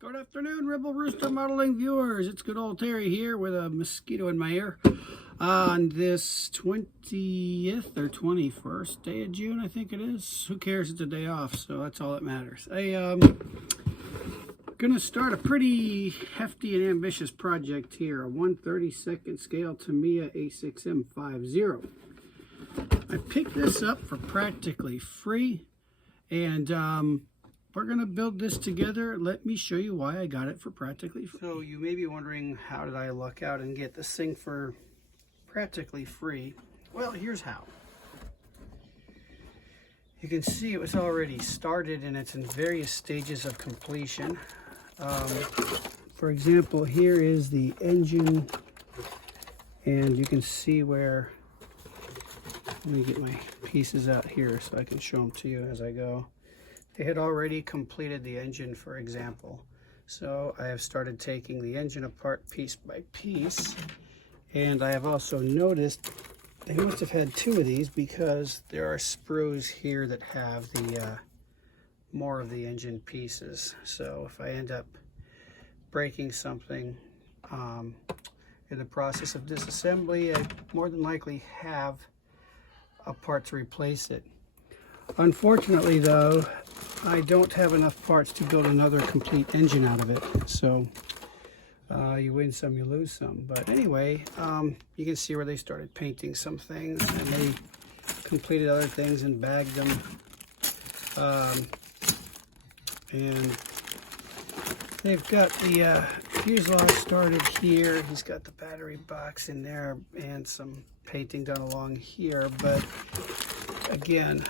Good afternoon, Rebel Rooster modeling viewers. It's good old Terry here with a mosquito in my ear on this 20th or 21st day of June, I think it is. Who cares? It's a day off, so that's all that matters. Gonna start a pretty hefty and ambitious project here. A 1/32 scale Tamiya A6M5 Zero. I picked this up for practically free, and we're going to build this together. Let me show you why I got it for practically free. So you may be wondering, how did I luck out and get this thing for practically free? Well, here's how. You can see it was already started and it's in various stages of completion. For example, here is the engine, and you can see where, let me get my pieces out here so I can show them to you as I go. They had already completed the engine, for example. So I have started taking the engine apart piece by piece. And I have also noticed they must have had two of these because there are sprues here that have the more of the engine pieces. So if I end up breaking something in the process of disassembly, I more than likely have a part to replace it. Unfortunately though, I don't have enough parts to build another complete engine out of it. So you win some, you lose some. But anyway, you can see where they started painting some things and they completed other things and bagged them. And they've got the fuselage started here. He's got the battery box in there and some painting done along here. But again,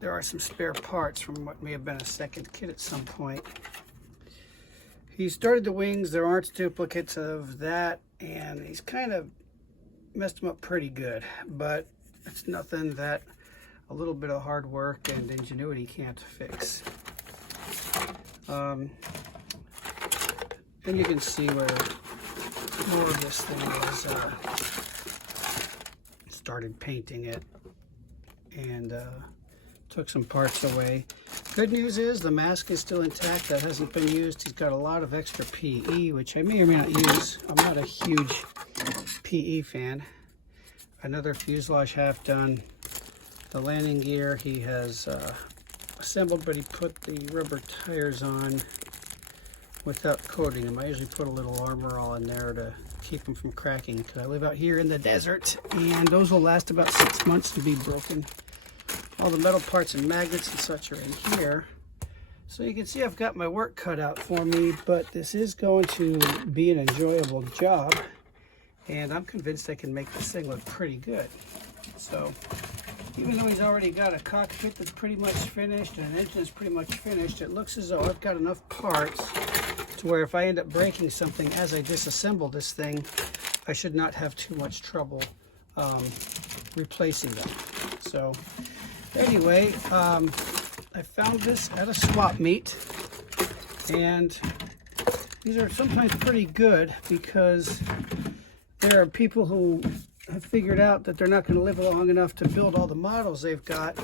there are some spare parts from what may have been a second kit at some point. He started the wings. There aren't duplicates of that, and he's kind of messed them up pretty good, but it's nothing that a little bit of hard work and ingenuity can't fix. And you can see where more of this thing is started painting it and took some parts away. Good news is the mask is still intact. That hasn't been used. He's got a lot of extra PE, which I may or may not use. I'm not a huge PE fan. Another fuselage half done. The landing gear he has assembled, but he put the rubber tires on without coating them. I usually put a little armor all in there to keep them from cracking because I live out here in the desert, and those will last about 6 months to be broken. All the metal parts and magnets and such are in here. So you can see I've got my work cut out for me, but this is going to be an enjoyable job, and I'm convinced I can make this thing look pretty good. So even though he's already got a cockpit that's pretty much finished and an engine that's pretty much finished, it looks as though I've got enough parts to where if I end up breaking something as I disassemble this thing, I should not have too much trouble replacing them. So anyway, I found this at a swap meet, and these are sometimes pretty good because there are people who have figured out that they're not going to live long enough to build all the models they've got,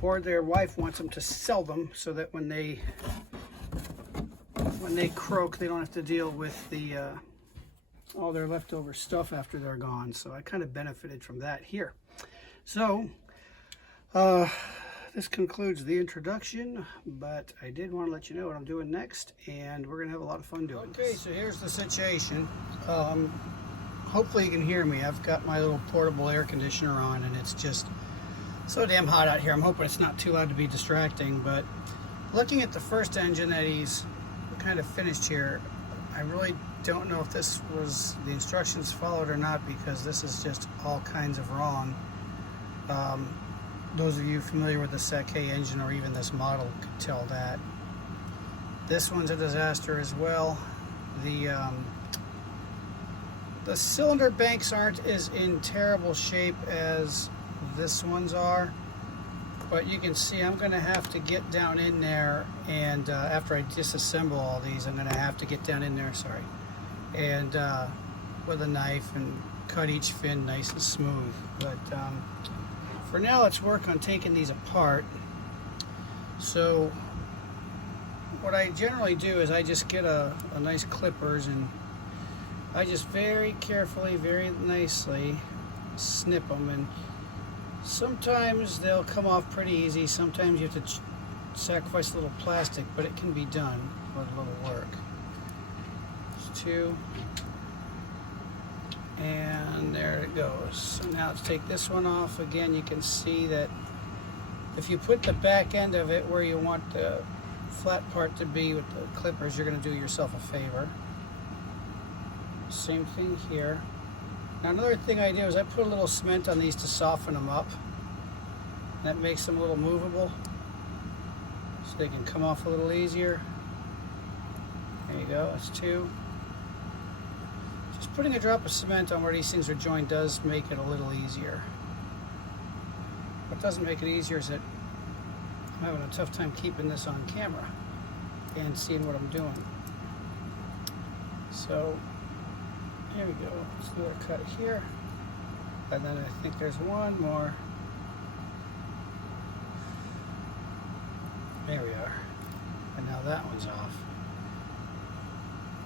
or their wife wants them to sell them so that when they croak, they don't have to deal with the all their leftover stuff after they're gone. So I kind of benefited from that here. So this concludes the introduction, but I did want to let you know what I'm doing next, and we're going to have a lot of fun doing this. Okay, so here's the situation. Hopefully you can hear me. I've got my little portable air conditioner on, and it's just so damn hot out here. I'm hoping it's not too loud to be distracting, but looking at the first engine that he's kind of finished here, I really don't know if this was the instructions followed or not, because this is just all kinds of wrong. Those of you familiar with the SEC-A engine or even this model could tell that. This one's a disaster as well. The cylinder banks aren't as in terrible shape as this one's are, but you can see I'm going to have to get down in there, and after I disassemble all these, I'm going to have to get down in there, and with a knife and cut each fin nice and smooth. But for now, let's work on taking these apart. So what I generally do is I just get a nice clippers, and I just very carefully, very nicely snip them, and sometimes they'll come off pretty easy. Sometimes you have to sacrifice a little plastic, but it can be done with a little work. There's two, and there it goes. So now let's take this one off. Again, you can see that if you put the back end of it where you want the flat part to be with the clippers, you're going to do yourself a favor. Same thing here. Now another thing I do is I put a little cement on these to soften them up. That makes them a little movable, so they can come off a little easier. There you go, that's two. Just putting a drop of cement on where these things are joined does make it a little easier. What doesn't make it easier is that I'm having a tough time keeping this on camera and seeing what I'm doing. So here we go. Let's do a cut here, and then I think there's one more. There we are. And now that one's off.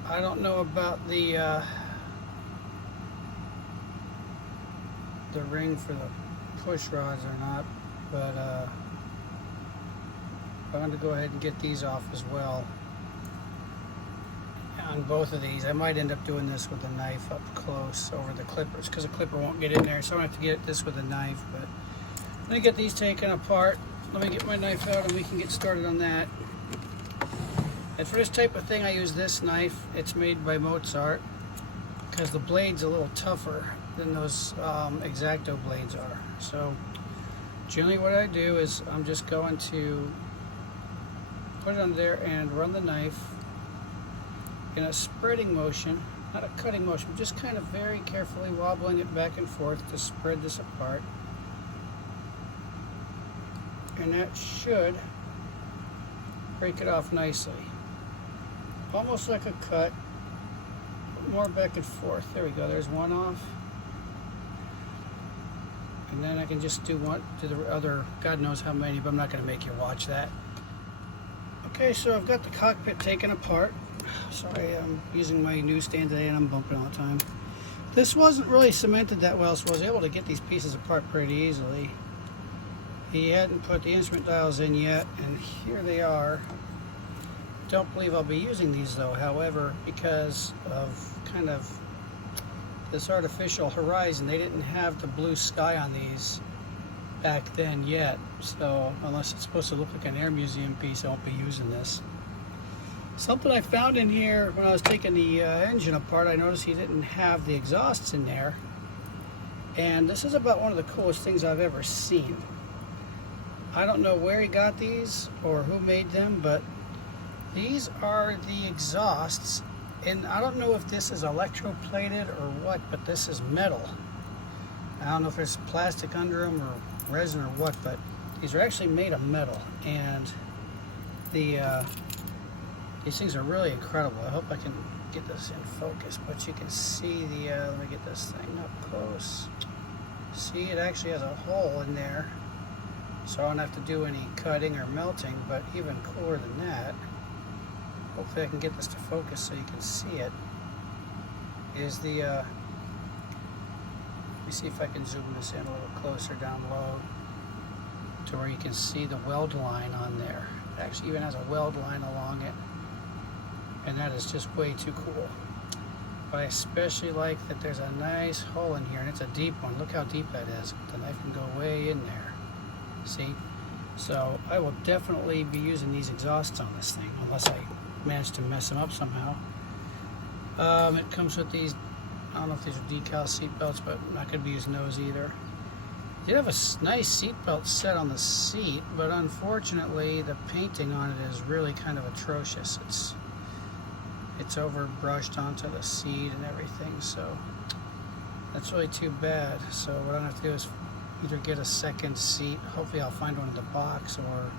I don't know about the ring for the push rods or not, but I'm going to go ahead and get these off as well. On both of these, I might end up doing this with a knife up close over the clippers, because the clipper won't get in there, so I don't have to get this with a knife. But I'm going to get these taken apart. Let me get my knife out and we can get started on that. And for this type of thing, I use this knife. It's made by Mozart, because the blade's a little tougher than those X-Acto blades are. So generally what I do is I'm just going to put it on there and run the knife in a spreading motion, not a cutting motion, but just kind of very carefully wobbling it back and forth to spread this apart. And that should break it off nicely. Almost like a cut, more back and forth. There we go, there's one off. And then I can just do one to the other, God knows how many, but I'm not going to make you watch that. Okay, so I've got the cockpit taken apart. Sorry, I'm using my newsstand today and I'm bumping all the time. This wasn't really cemented that well, so I was able to get these pieces apart pretty easily. He hadn't put the instrument dials in yet, and here they are. Don't believe I'll be using these though, however, because of kind of this artificial horizon, they didn't have the blue sky on these back then yet, so unless it's supposed to look like an air museum piece, I won't be using this. Something I found in here when I was taking the engine apart, I noticed he didn't have the exhausts in there, and this is about one of the coolest things I've ever seen. I don't know where he got these or who made them, but these are the exhausts, and I don't know if this is electroplated or what, but this is metal. I don't know if there's plastic under them or resin or what, but these are actually made of metal, and these things are really incredible. I hope I can get this in focus, but you can see let me get this thing up close. See, it actually has a hole in there, so I don't have to do any cutting or melting. But even cooler than that, hopefully I can get this to focus so you can see it, is the, let me see if I can zoom this in a little closer down low to where you can see the weld line on there. It actually even has a weld line along it, and that is just way too cool. But I especially like that there's a nice hole in here, and it's a deep one. Look how deep that is. The knife can go way in there. See? So I will definitely be using these exhausts on this thing, unless I manage to mess them up somehow. It comes with these, I don't know if these are decal seat belts, but I'm not going to be using those either. They have a nice seat belt set on the seat, but unfortunately the painting on it is really kind of atrocious. It's over brushed onto the seat and everything, so that's really too bad. So what I'm going to have to do is either get a second seat, hopefully I'll find one in the box, or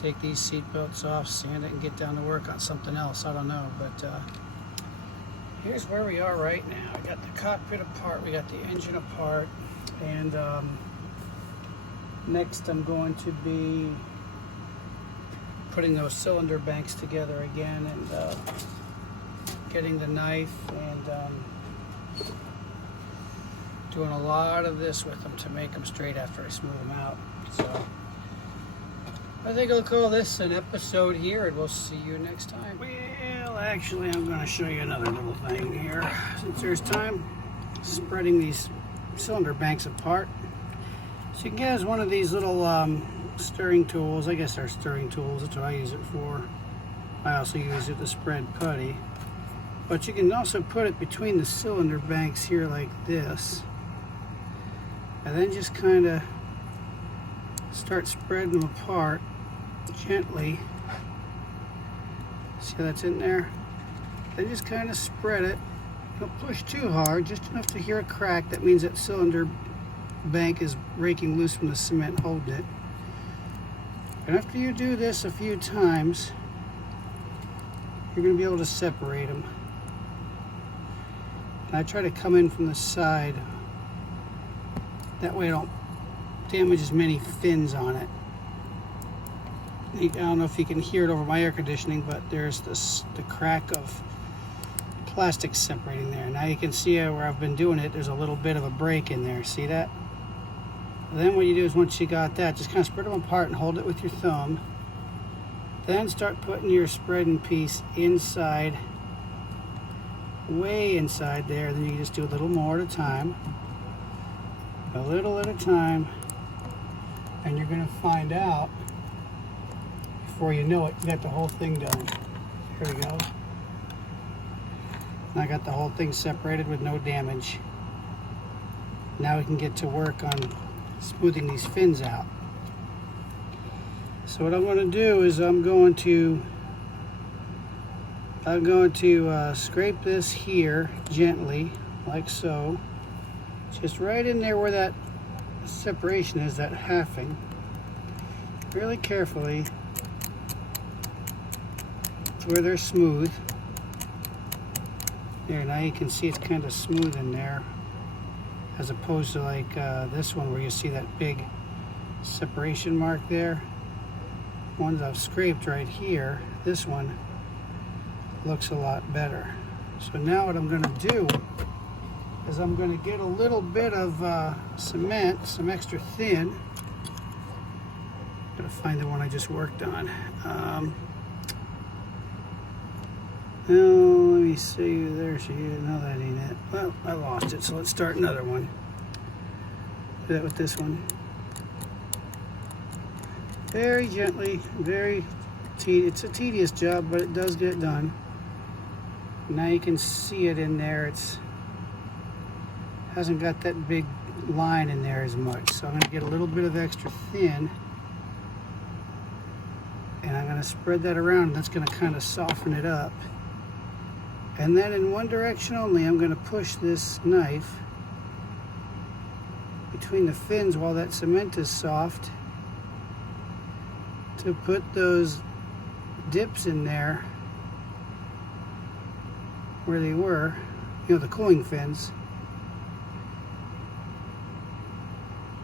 take these seat belts off, sand it, and get down to work on something else. I don't know, but here's where we are right now. We got the cockpit apart, we got the engine apart, and next I'm going to be putting those cylinder banks together again, and getting the knife and doing a lot of this with them to make them straight after I smooth them out. So I think I'll call this an episode here, and we'll see you next time. Well, actually, I'm going to show you another little thing here. Since there's time, spreading these cylinder banks apart. So you can get one of these little stirring tools. I guess they're stirring tools. That's what I use it for. I also use it to spread putty. But you can also put it between the cylinder banks here like this. And then just kind of start spreading them apart gently. See how that's in there? Then just kind of spread it. Don't push too hard, just enough to hear a crack. That means that cylinder bank is raking loose from the cement holding it. And after you do this a few times, you're going to be able to separate them. And I try to come in from the side. That way I don't damage as many fins on it. I don't know if you can hear it over my air conditioning, but there's the crack of plastic separating there. Now you can see where I've been doing it, there's a little bit of a break in there. See that? And then what you do is, once you got that, just kind of spread them apart and hold it with your thumb. Then start putting your spreading piece inside, way inside there. Then you can just do a little more at a time. A little at a time. And you're going to find out, before you know it, you got the whole thing done. Here we go. And I got the whole thing separated with no damage. Now we can get to work on smoothing these fins out. So what I'm going to do is I'm going to scrape this here gently, like so, just right in there where that separation is, that halving, really carefully to where they're smooth. There, now you can see it's kind of smooth in there, as opposed to like this one where you see that big separation mark there. Ones I've scraped right here, this one looks a lot better. So now what I'm going to do is I'm going to get a little bit of cement, some extra thin. I'm going to find the one I just worked on. Oh, let me see. There she is. No, that ain't it. Well, I lost it, so let's start another one. Do that with this one. Very gently, it's a tedious job, but it does get done. Now you can see it in there. It's hasn't got that big line in there as much. So I'm going to get a little bit of extra thin, and I'm going to spread that around. That's going to kind of soften it up. And then in one direction only, I'm going to push this knife between the fins while that cement is soft to put those dips in there where they were, the cooling fins.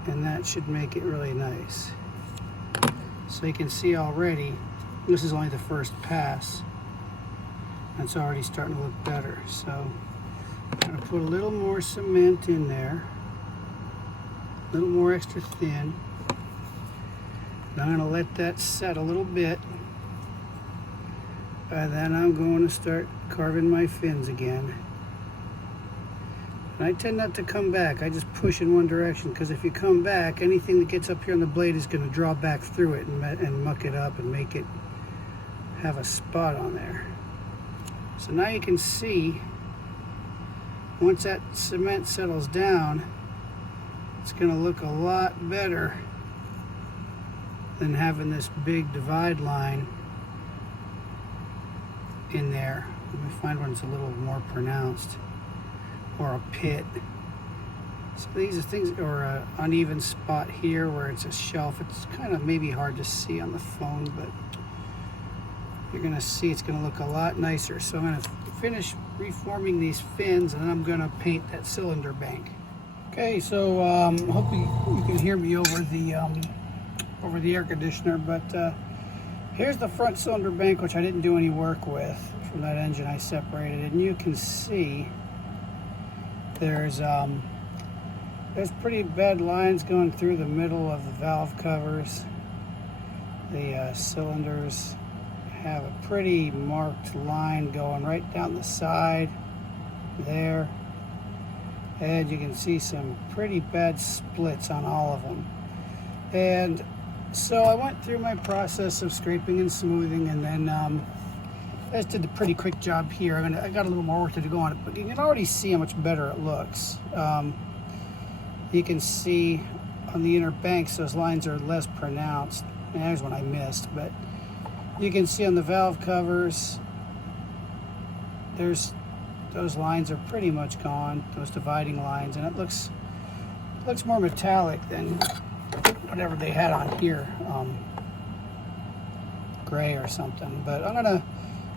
And that should make it really nice. So you can see already, this is only the first pass. It's already starting to look better. So I'm going to put a little more cement in there, a little more extra thin. And I'm going to let that set a little bit, and then I'm going to start carving my fins again. And I tend not to come back. I just push in one direction, because if you come back, anything that gets up here on the blade is going to draw back through it and muck it up and make it have a spot on there. So now you can see, once that cement settles down, it's going to look a lot better than having this big divide line in there. Let me find one that's a little more pronounced, or a pit. So these are things, or an uneven spot here where it's a shelf. It's kind of maybe hard to see on the phone, but you're going to see it's going to look a lot nicer. So I'm going to finish reforming these fins, and then I'm going to paint that cylinder bank. Okay, so hopefully you can hear me over the air conditioner, but Here's the front cylinder bank, which I didn't do any work with from that engine. I separated it, and you can see there's pretty bad lines going through the middle of the valve covers. The cylinders have a pretty marked line going right down the side there, and you can see some pretty bad splits on all of them. And so I went through my process of scraping and smoothing, and then I just did a pretty quick job here. I got a little more work to do on it, but you can already see how much better it looks. You can see on the inner banks those lines are less pronounced. And there's one I missed, but you can see on the valve covers those lines are pretty much gone, those dividing lines, and it looks more metallic than whatever they had on here, gray or something. But I'm gonna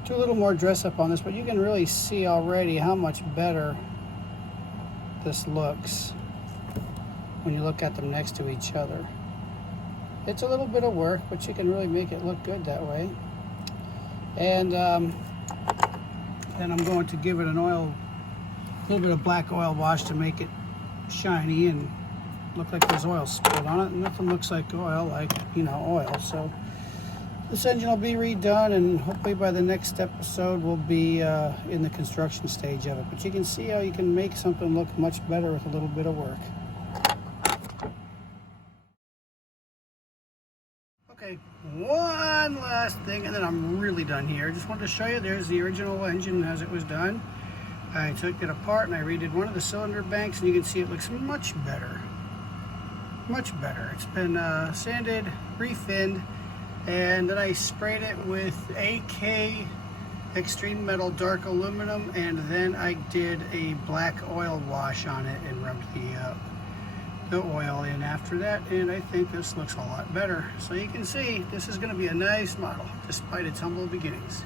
do a little more dress up on this, but you can really see already how much better this looks when you look at them next to each other. It's a little bit of work, but you can really make it look good that way. And then I'm going to give it an oil, a little bit of black oil wash to make it shiny and look like there's oil spilled on it. And nothing looks like oil, oil. So this engine will be redone, and hopefully by the next episode we'll be in the construction stage of it. But you can see how you can make something look much better with a little bit of work. Okay, one last thing, and then I'm really done here. Just wanted to show you, there's the original engine as it was done. I took it apart and I redid one of the cylinder banks, and you can see it looks much better. Much better. It's been sanded, refinned, and then I sprayed it with AK Extreme Metal Dark Aluminum, and then I did a black oil wash on it and rubbed the oil in after that, and I think this looks a lot better. So you can see this is going to be a nice model despite its humble beginnings.